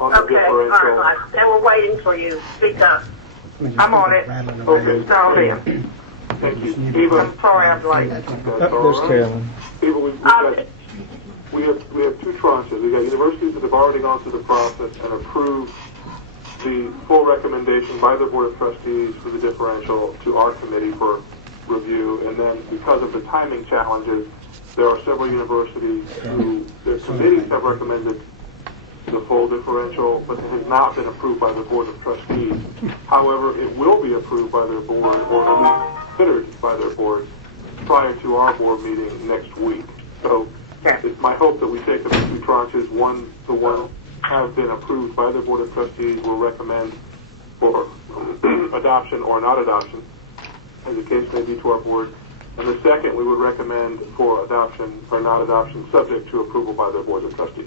on the Okay, all differential. right. They were waiting for you. Speak up. I'm on it. Okay. Call in. Thank you. Eva, I'm sorry I'm late. that's Oh, all there's right. Carolyn. Eva, we have two tranches. We got universities that have already gone through the process and approved the full recommendation by the Board of Trustees for the differential to our committee for review. And then because of the timing challenges, there are several universities who their committees have recommended the full differential, but it has not been approved by the Board of Trustees. However, it will be approved by their board, or at least considered by their board, prior to our board meeting next week. So it's my hope that we take them in two tranches. The one have been approved by the Board of Trustees will recommend for adoption or not adoption, as the case may be, to our board. And the second we would recommend for adoption or not adoption, subject to approval by the Board of Trustees.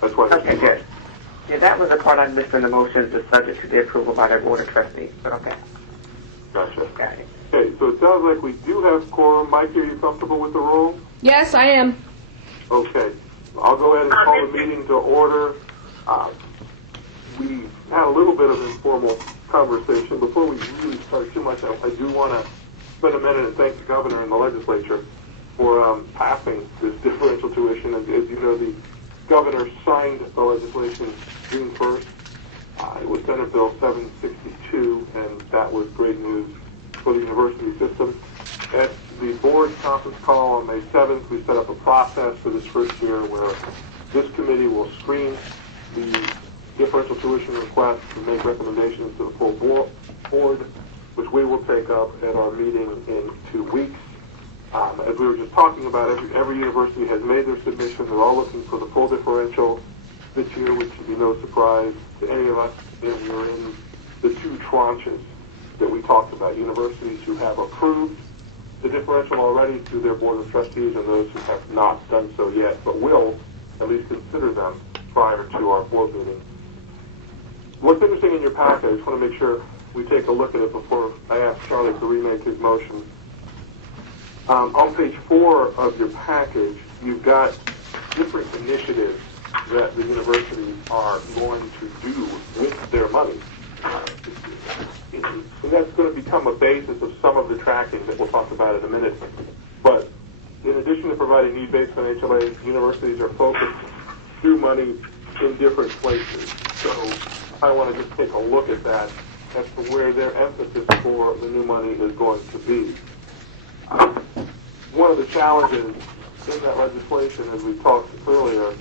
That's why. Okay, good. Yeah, that was the part I missed in the motion, the subject to the approval by the Board of Trustees. But okay. Gotcha. Got it. Okay, so it sounds like we do have quorum. Mike, are you comfortable with the roll? Yes, I am. Okay. I'll go ahead and call the meeting to order. We had a little bit of informal conversation. Before we really start too much, I do want to spend a minute and thank the governor and the legislature for passing this differential tuition. As you know, the governor signed the legislation June 1st. It was Senate Bill 762, and that was great news for the university system. At the board conference call on May 7th, we set up a process for this first year where this committee will screen the differential tuition request and make recommendations to the full board, which we will take up at our meeting in 2 weeks. As we were just talking about, every university has made their submission. They're all looking for the full differential this year, which should be no surprise to any of us. And we're in the two tranches that we talked about, universities who have approved the differential already through their Board of Trustees and those who have not done so yet, but will at least consider them prior to our board meeting. What's interesting in your packet, I just want to make sure we take a look at it before I ask Charlie to remake his motion. On page 4 of your package, you've got different initiatives that the universities are going to do with their money. And that's going to become a basis of some of the tracking that we'll talk about in a minute. But in addition to providing need-based financial aid, universities are focused through money in different places. So I want to just take a look at that as to where their emphasis for the new money is going to be. One of the challenges in that legislation, as we talked earlier,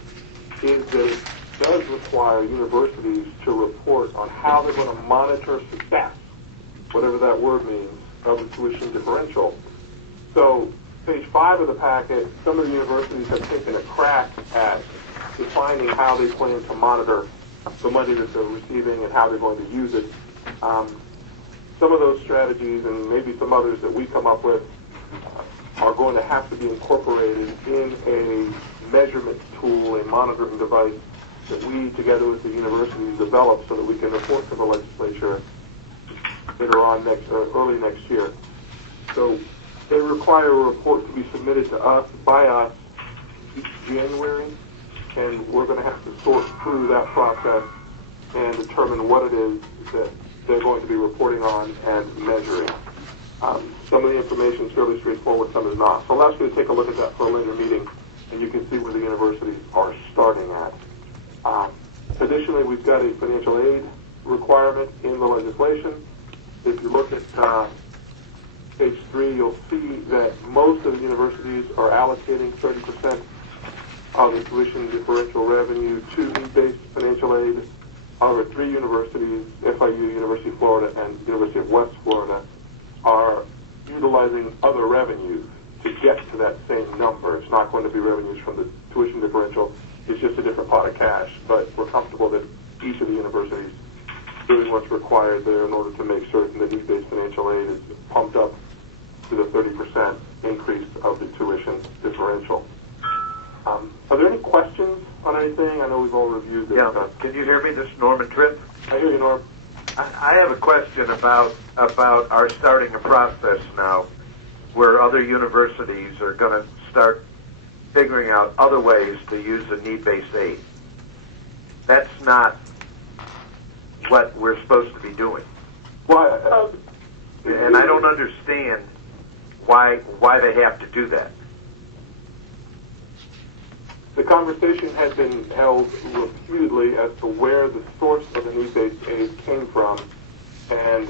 is that it does require universities to report on how they're going to monitor success, whatever that word means, of the tuition differential. So page 5 of the packet, some of the universities have taken a crack at defining how they plan to monitor the money that they're receiving and how they're going to use it. Some of those strategies and maybe some others that we come up with are going to have to be incorporated in a measurement tool, a monitoring device that we, together with the universities, develop so that we can report to the legislature later on early next year. So they require a report to be submitted to us, by us, each January, and we're going to have to sort through that process and determine what it is that they're going to be reporting on and measuring. Some of the information is fairly straightforward, some is not. So I'll ask you to take a look at that for a later meeting, and you can see where the universities are starting at. Additionally, we've got a financial aid requirement in the legislation. If you look at page 3, you'll see that most of the universities are allocating 30% of the tuition differential revenue to need-based financial aid. However, 3 universities, FIU, University of Florida, and University of West Florida, are utilizing other revenues to get to that same number. It's not going to be revenues from the tuition differential. It's just a different pot of cash. But we're comfortable that each of the universities is doing what's required there in order to make certain that need-based financial aid is pumped up to the 30% increase of the tuition differential. Are there any questions on anything? I know we've all reviewed this. Yeah. Can you hear me? This is Norman Tripp. I hear you, Norm. I have a question about our starting a process now where other universities are going to start figuring out other ways to use the need-based aid. That's not what we're supposed to be doing. Well, And I don't understand why they have to do that. the conversation has been held repeatedly as to where the source of the need-based aid came from, and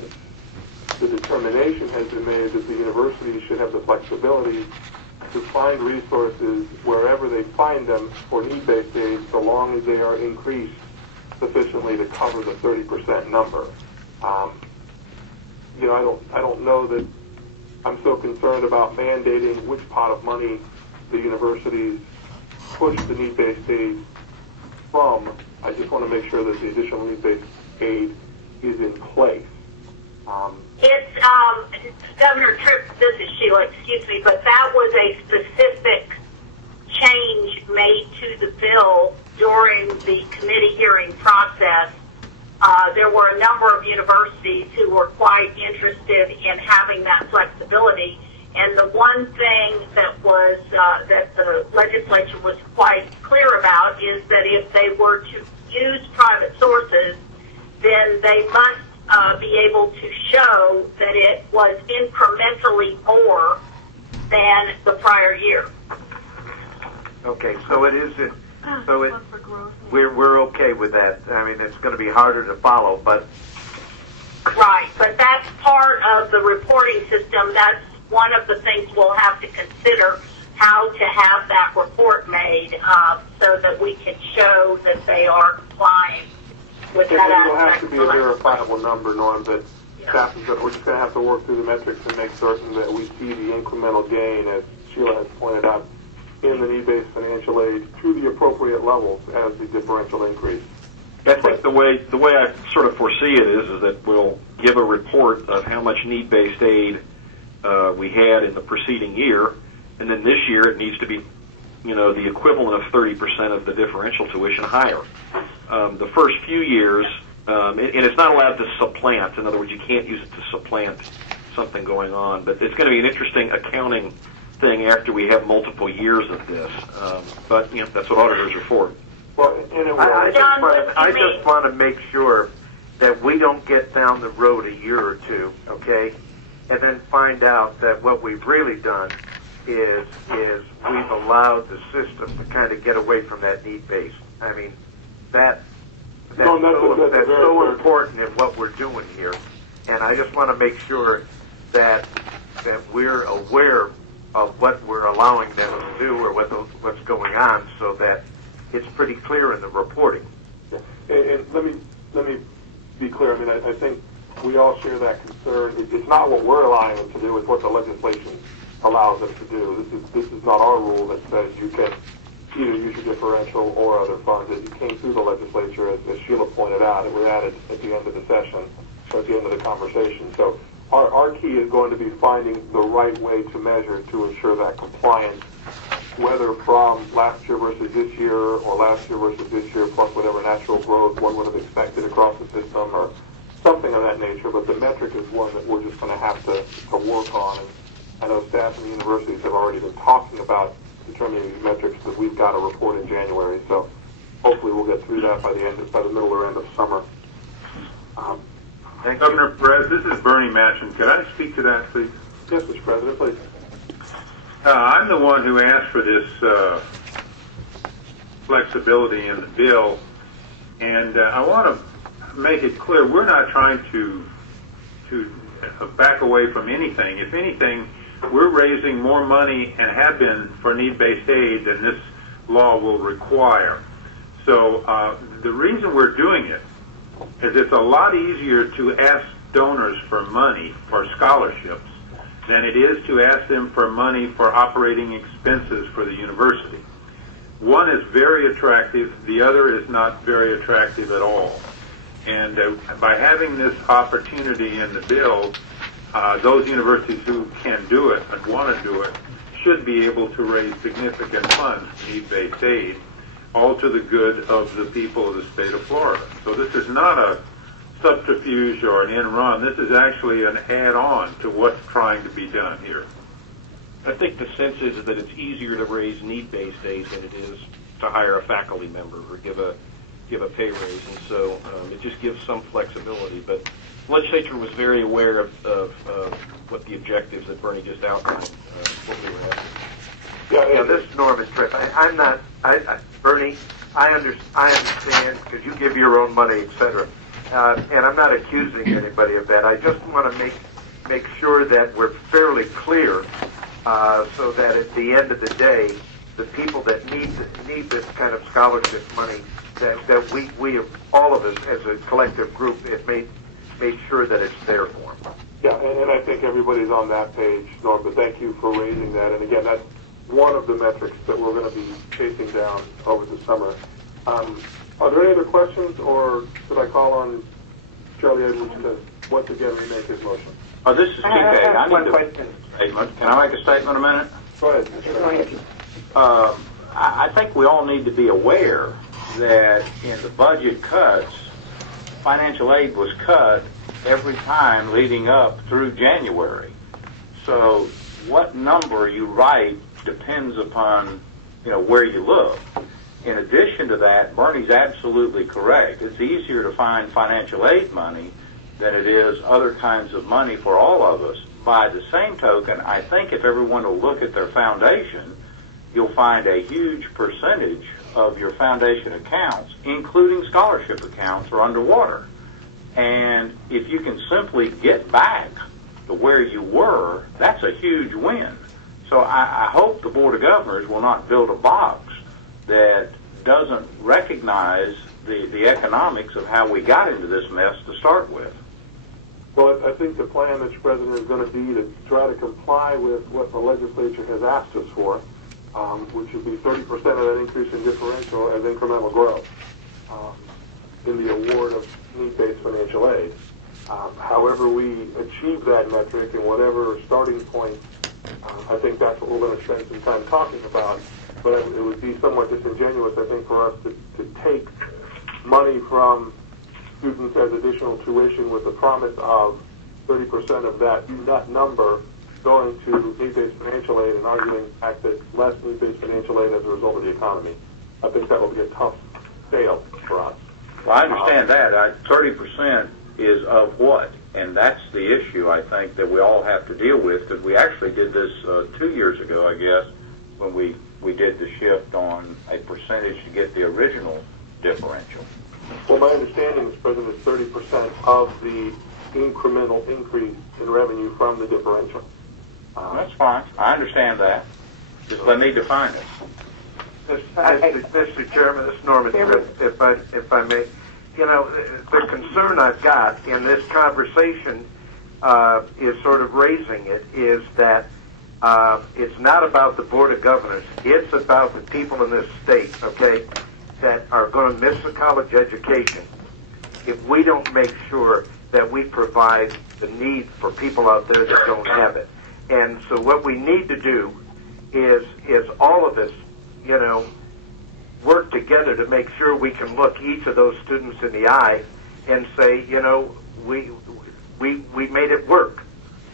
the determination has been made that the university should have the flexibility to find resources wherever they find them for need-based aid, so long as they are increased sufficiently to cover the 30% number. I don't know that I'm so concerned about mandating which pot of money the universities push the need-based aid from. I just want to make sure that the additional need-based aid is in place. It's Governor Tripp, this is Sheila, excuse me, but that was a specific change made to the bill during the committee hearing process. There were a number of universities who were quite interested in having that flexibility, and the one thing that was that the legislature was quite clear about is that if they were to use private sources, then they must be able to show that it was incrementally more than the prior year. Okay, so it isn't. So we're okay with that. I mean, it's going to be harder to follow, but Right, but that's part of the reporting system. That's one of the things we'll have to consider, how to have that report made so that we can show that they are complying with that It will have aspect. to be a verifiable number, Norm, but Yeah. staff is we're just going to have to work through the metrics and make certain that we see the incremental gain, as Sheila has pointed out, in the need-based financial aid to the appropriate levels as the differential increase. I think the way I sort of foresee it is that we'll give a report of how much need-based aid we had in the preceding year, and then this year it needs to be, the equivalent of 30% of the differential tuition higher. The first few years, and it's not allowed to supplant. In other words, you can't use it to supplant something going on. But it's going to be an interesting accounting thing after we have multiple years of this. But that's what auditors are for. Well, and it will. I John, what do I you mean? just want to make sure that we don't get down the road a year or two, okay, and then find out that what we've really done is we've allowed the system to kind of get away from that need base. I mean, that's No, that's so very important in what we're doing here, and I just want to make sure that we're aware of what we're allowing them to do or what's going on, so that it's pretty clear in the reporting. And let me be clear. I mean, I think we all share that concern. It's not what we're allowing them to do; it's what the legislation allows them to do. This is not our rule that says you can either use your differential or other funds. It came through the legislature, as Sheila pointed out. It was added at the end of the session, or at the end of the conversation. So our key is going to be finding the right way to measure to ensure that compliance, whether from last year versus this year or last year versus this year, plus whatever natural growth one would have expected across the system or something of that nature. But the metric is one that we're just going to have to work on. And I know staff in the universities have already been talking about determining these metrics that we've got to report in January. So hopefully we'll get through that by the middle or end of summer. Governor Perez, this is Bernie Matchin. Could I speak to that, please? Yes, Mr. President, please. I'm the one who asked for this flexibility in the bill, and I want to make it clear we're not trying to back away from anything. If anything, we're raising more money and have been for need-based aid than this law will require. So the reason we're doing it is it's a lot easier to ask donors for money for scholarships than it is to ask them for money for operating expenses for the university. One is very attractive, the other is not very attractive at all. And by having this opportunity in the bill, those universities who can do it and want to do it should be able to raise significant funds for need-based aid, all to the good of the people of the state of Florida. So this is not a subterfuge or an end run. This is actually an add-on to what's trying to be done here. I think the sense is that it's easier to raise need-based aid than it is to hire a faculty member or give a give a pay raise, and so it just gives some flexibility. But the legislature was very aware of what the objectives that Bernie just outlined, what we were asking. Yeah, this is Norman Tripp. I'm not, Bernie, I understand because you give your own money, etc. And I'm not accusing anybody of that. I just want to make sure that we're fairly clear, so that at the end of the day, the people that need this kind of scholarship money, that we all of us as a collective group have made sure that it's there for them. Yeah, and I think everybody's on that page, Norm, but thank you for raising that. And again, that's one of the metrics that we're going to be chasing down over the summer. Are there any other questions, or should I call on Charlie Edwards to once again remake his motion? This is TK. I one need question. a statement. Can I make a statement a minute? Go ahead. Go ahead. I think we all need to be aware that in the budget cuts, financial aid was cut every time leading up through January. So what number you write depends upon, where you look. In addition to that, Bernie's absolutely correct. It's easier to find financial aid money than it is other kinds of money for all of us. By the same token, I think if everyone will look at their foundation, you'll find a huge percentage of your foundation accounts, including scholarship accounts, are underwater. And if you can simply get back to where you were, that's a huge win. So I hope the Board of Governors will not build a box that doesn't recognize the economics of how we got into this mess to start with. Well, I think the plan, Mr. President, is going to be to try to comply with what the legislature has asked us for, which would be 30% of that increase in differential as incremental growth in the award of need-based financial aid. However we achieve that metric and whatever starting point, I think that's what we're going to spend some time talking about. But it would be somewhat disingenuous, I think, for us to take money from students as additional tuition with the promise of 30% of that number going to need-based financial aid and arguing the fact that less need-based financial aid as a result of the economy. I think that will be a tough sale for us. Well, I understand that. 30% is of what? And that's the issue, I think, that we all have to deal with, because we actually did this 2 years ago, I guess, when we did the shift on a percentage to get the original differential. Well, my understanding, Mr. President, is 30% of the incremental increase in revenue from the differential. That's fine. I understand that. Just let me define it. Mr. Chairman, this is Norman Tripp, if I may. The concern I've got in this conversation is sort of raising it, is that it's not about the Board of Governors. It's about the people in this state, okay, that are going to miss a college education if we don't make sure that we provide the need for people out there that don't have it. And so what we need to do is all of us, work together to make sure we can look each of those students in the eye and say, we made it work.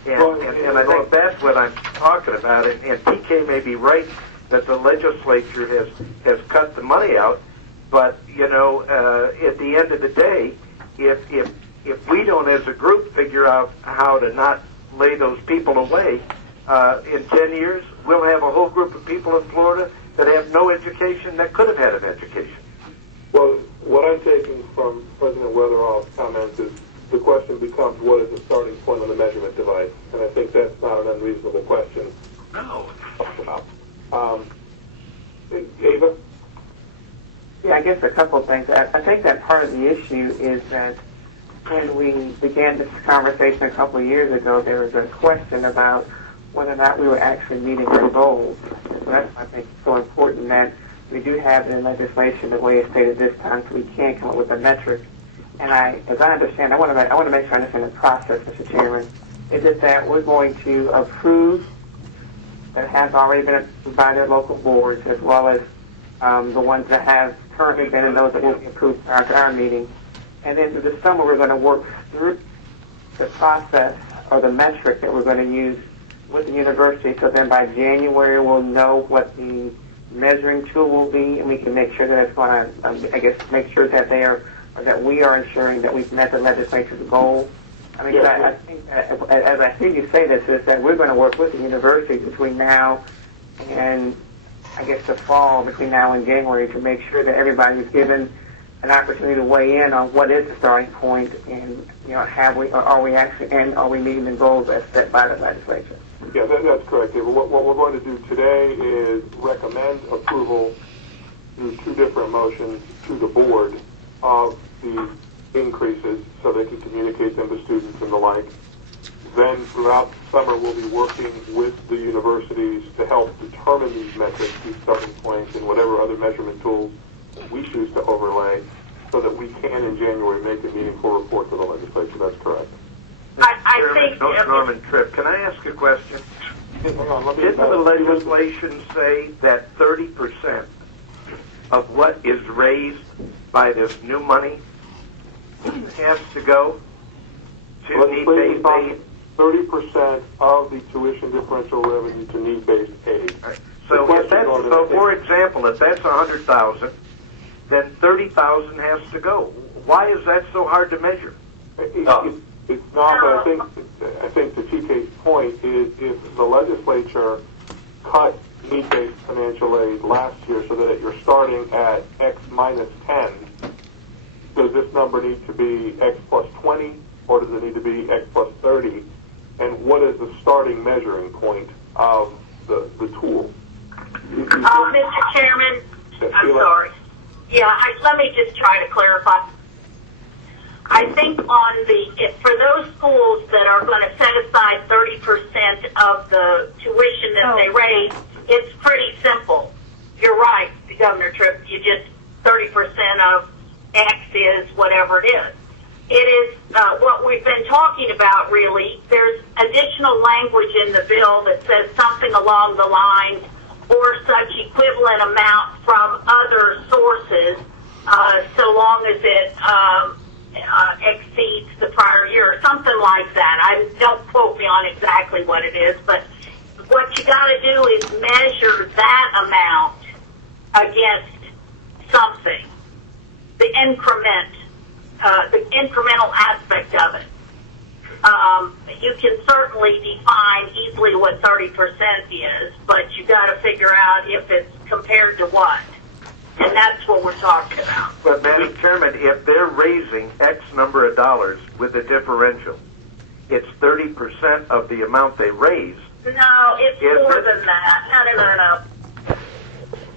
And I think that's what I'm talking about. And TK may be right that the legislature has cut the money out, but at the end of the day, if we don't as a group figure out how to not lay those people away, in 10 years, we'll have a whole group of people in Florida that have no education that could have had an education. Well, what I'm taking from President Weatherall's comments is the question becomes, what is the starting point on the measurement device? And I think that's not an unreasonable question. No. Ava? Yeah, I guess a couple of things. I think that part of the issue is that when we began this conversation a couple of years ago, there was a question about whether or not we were actually meeting our goals. So that's, I think, so important that we do have it in legislation the way it's stated this time, so we can come up with a metric. And as I understand, I want to make sure I understand the process, Mr. Chairman. Is it that we're going to approve that has already been provided at local boards, as well as the ones that have currently been and those that will be approved prior to our meeting, and then through the summer we're going to work through the process or the metric that we're going to use with the university, so then by January we'll know what the measuring tool will be, and we can make sure that it's going to, I guess, make sure that they are, or that we are ensuring that we've met the legislature's goal. I mean, I think that, as I hear you say this, is that we're going to work with the university between now and, I guess, the fall, between now and January, to make sure that everybody is given an opportunity to weigh in on what is the starting point, and have we, or are we actually, and are we meeting the goals as set by the legislature? Yeah, that's correct, David. What we're going to do today is recommend approval through two different motions to the board of the increases so they can communicate them to students and the like. Then throughout the summer, we'll be working with the universities to help determine these metrics, these starting points, and whatever other measurement tools we choose to overlay so that we can in January make a meaningful report to the legislature. That's correct. I think Norman Tripp, can I ask a question? Hang on, Didn't the legislation say that 30% of what is raised by this new money has to go to need-based aid? 30% of the tuition differential revenue to need-based aid. Right. So, for example, if that's 100,000, then 30,000 has to go. Why is that so hard to measure? It's not, but I think the TK's point is if the legislature cut need-based financial aid last year so that you're starting at X minus 10, does this number need to be X plus 20, or does it need to be X plus 30? And what is the starting measuring point of the tool? Mr. Chairman, I'm sorry. Yeah, let me just try to clarify. I think for those schools that are going to set aside 30% of the tuition that they raise, it's pretty simple. You're right, Governor Tripp. You just 30% of X is whatever it is. It is what we've been talking about, really. There's additional language in the bill that says something along the lines or such equivalent amount from other sources, so long as it exceeds the prior year, or something like that. Don't quote me on exactly what it is, but what you got to do is measure that amount against something, the incremental aspect of it. You can certainly define easily what 30% is, but you got to figure out if it's compared to what. And that's what we're talking about. But, Madam Chairman, if they're raising X number of dollars with a differential, it's 30% of the amount they raise. No, it's more than that. No.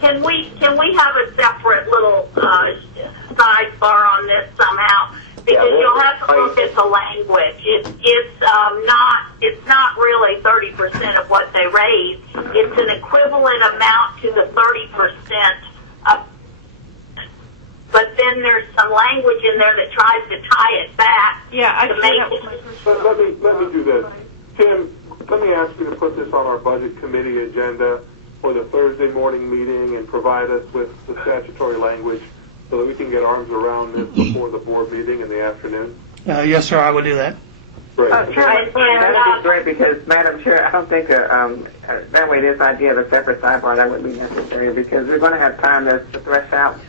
Can we have a separate little sidebar on this somehow? Because you'll have to look at the language. It's not really 30% of what they raise. It's an equivalent amount to the 30%. But then there's some language in there that tries to tie it back. Yeah, let me do this. Tim, let me ask you to put this on our budget committee agenda for the Thursday morning meeting and provide us with the statutory language so that we can get arms around this before the board meeting in the afternoon. Yes, sir, I would do that. Great. Chairman, that would be great because, Madam Chair, I don't think that way this idea of a separate sidebar, that would be necessary because we're going to have time to thresh out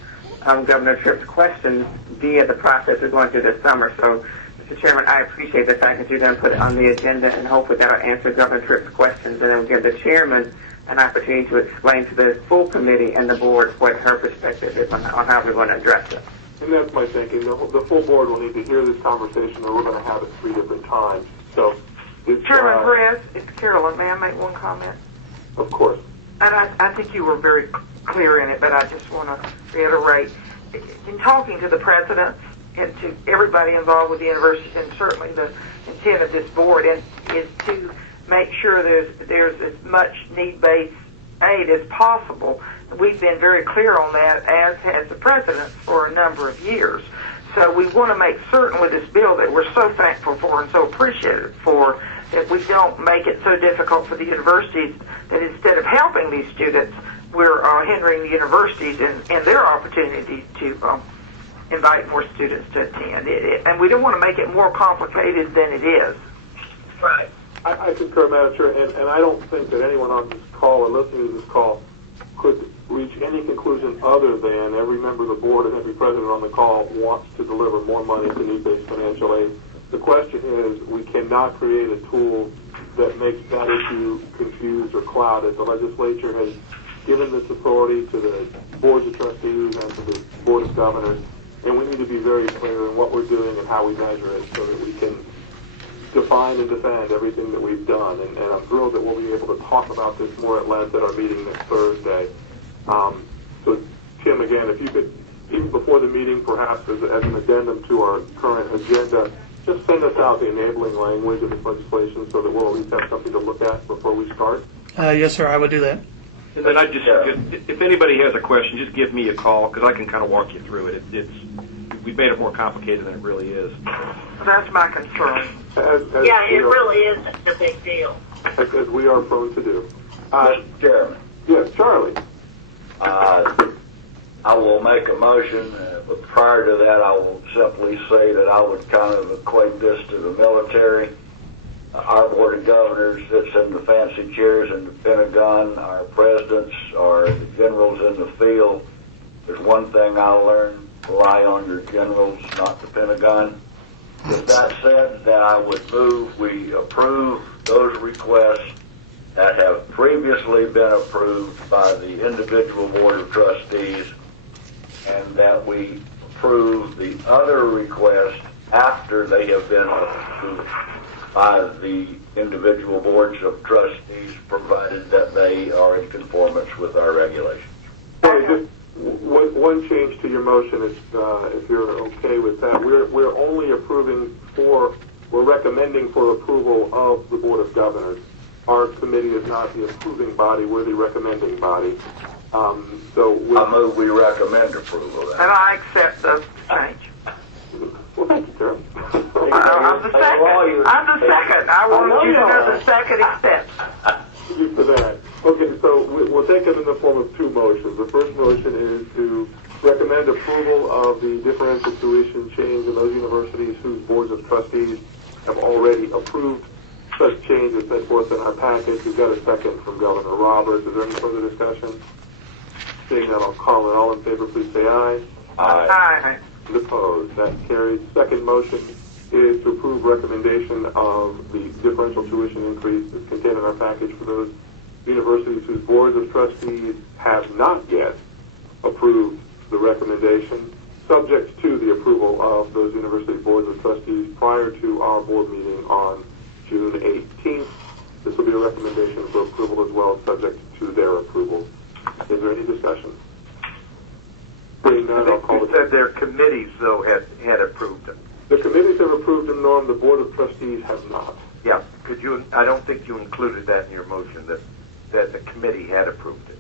Governor Tripp's questions via the process we're going through this summer. So, Mr. Chairman, I appreciate the fact that you're going to put it on the agenda, and hopefully that will answer Governor Tripp's questions, and it will give the chairman an opportunity to explain to the full committee and the board what her perspective is on how we're going to address it. And that's my thinking. The full board will need to hear this conversation, or we're going to have it 3 different times. So, Chairman Perez, it's Carolyn. May I make one comment? Of course. And I think you were very clear in it, but I just want to reiterate, in talking to the presidents and to everybody involved with the university, and certainly the intent of this board is to make sure there's as much need-based aid as possible. We've been very clear on that, as has the president, for a number of years. So we want to make certain with this bill that we're so thankful for and so appreciative for, that we don't make it so difficult for the universities that instead of helping these students, we're hindering the universities and their opportunity to invite more students to attend. And we don't want to make it more complicated than it is. Right. I concur, Madam Chair, and I don't think that anyone on this call or listening to this call could reach any conclusion other than every member of the board and every president on the call wants to deliver more money to need-based financial aid. The question is, we cannot create a tool that makes that issue confused or clouded. The legislature has given this authority to the boards of trustees and to the board of governors, and we need to be very clear in what we're doing and how we measure it so that we can define and defend everything that we've done. And I'm thrilled that we'll be able to talk about this more at length at our meeting next Thursday. So, Tim, again, if you could, even before the meeting, perhaps as an addendum to our current agenda, just send us out the enabling language of this legislation so that we'll at least have something to look at before we start. Yes, sir, I would do that. And then if anybody has a question, just give me a call because I can kind of walk you through it. We've made it more complicated than it really is. That's my concern. Yeah, it really isn't a big deal. As we are prone to do. Mr. Chairman, Yes, Charlie. I will make a motion, but prior to that, I will simply say that I would kind of equate this to the military. Our board of governors sits in the fancy chairs in the Pentagon. Our presidents are the generals in the field. There's one thing I learned: rely on your generals, not the Pentagon. With that said, then I would move we approve those requests that have previously been approved by the individual board of trustees, and that we approve the other requests after they have been approved by the individual boards of trustees, provided that they are in conformance with our regulations. Just one change to your motion, if you're okay with that. We're only we're recommending for approval of the Board of Governors. Our committee is not the approving body, we're the recommending body. I move we recommend approval of And that. I accept the change. Well, thank you, Carol. I'm the second. I'm the second. I want you to know the second accept. Thank you for that. Okay, so we'll take it in the form of two motions. The first motion is to recommend approval of the differential tuition change in those universities whose boards of trustees have already approved such change as set forth in our package. We've got a second from Governor Roberts. Is there any further discussion? Seeing that, I'll call it. All in favor, please say aye. Aye. Opposed. That carries. Second motion is to approve recommendation of the differential tuition increase that's contained in our package for those universities whose boards of trustees have not yet approved the recommendation, subject to the approval of those university boards of trustees prior to our board meeting on June 18th. This will be a recommendation for approval as well, subject to their approval. Is there any discussion? Seeing none, I'll call You said their committees, though, had approved them. The committees have approved them, Norm. The Board of Trustees have not. Yeah, I don't think you included that in your motion, that the committee had approved it.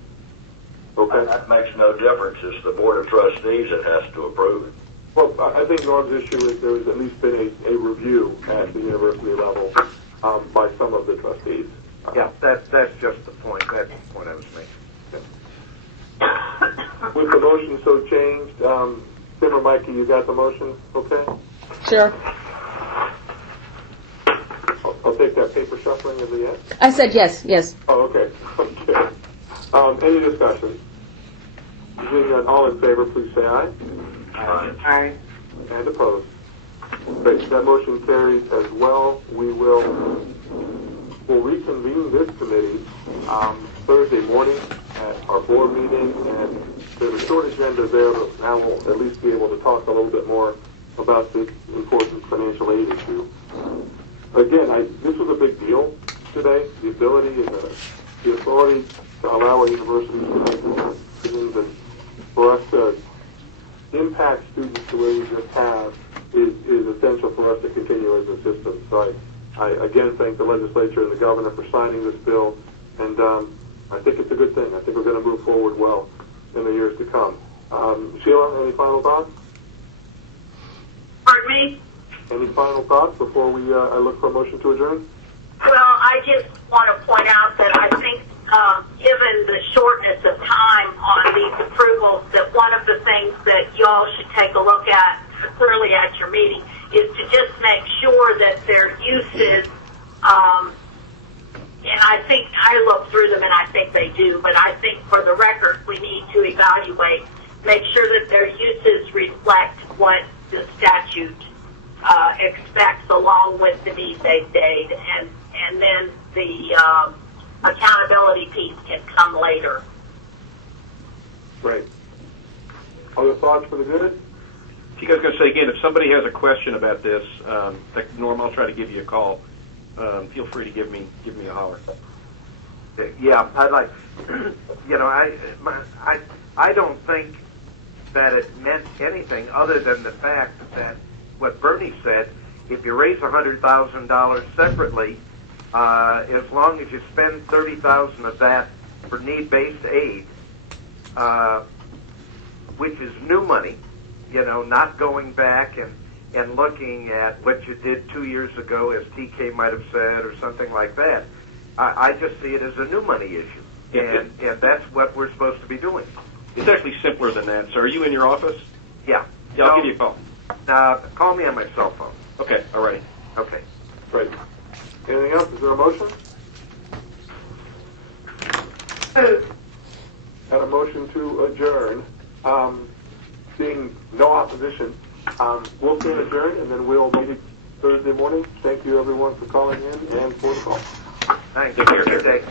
Okay. That makes no difference. It's the board of trustees that has to approve it. Well, I think Norm's issue is there has at least been a review at the university level by some of the trustees. Yeah, that's just the point. That's the point I was making. With the motion so changed, Tim or Mikey, you got the motion, okay? Sure. I'll take that paper shuffling as a yes. I said yes, yes. Oh, okay. Okay. Any discussion? Seeing none, all in favor, please say aye. Aye. And opposed. Great. That motion carries as well. We'll reconvene this committee Thursday morning at our board meeting, and there's a short agenda there, but now we'll at least be able to talk a little bit more about this important financial aid issue. Again, this was a big deal today, the ability and the authority to allow our universities to make decisions, and for us to impact students the way we just have is essential for us to continue as a system. So I again thank the legislature and the governor for signing this bill, and I think it's a good thing. I think we're going to move forward well in the years to come. Sheila, any final thoughts? Pardon me? Any final thoughts before I look for a motion to adjourn? Well, I just want to point out that I think, given the shortness of time on these approvals, that one of the things that y'all should take a look at clearly at your meeting is to just make sure that their uses and I think I look through them and I think they do, but I think for the record we need to evaluate, make sure that their uses reflect what the statute expects along with the need-based aid, and then the accountability piece can come later. Great. Other thoughts for the good? If you guys going to say again, if somebody has a question about this, Norm, I'll try to give you a call. Feel free to give me a holler. Yeah, I'd like, I don't think that it meant anything other than the fact that what Bernie said, if you raise $100,000 separately, as long as you spend $30,000 of that for need-based aid, which is new money, not going back and looking at what you did 2 years ago, as TK might have said, or something like that. I just see it as a new money issue, and that's what we're supposed to be doing. It's actually simpler than that. So are you in your office? Yeah. Yeah, I'll give you a call. Call me on my cell phone. Okay, all righty. Okay. Great. Anything else? Is there a motion? And a motion to adjourn. Seeing no opposition, we'll stand adjourned, and then we'll meet Thursday morning. Thank you, everyone, for calling in and for the call. Thanks. Good day.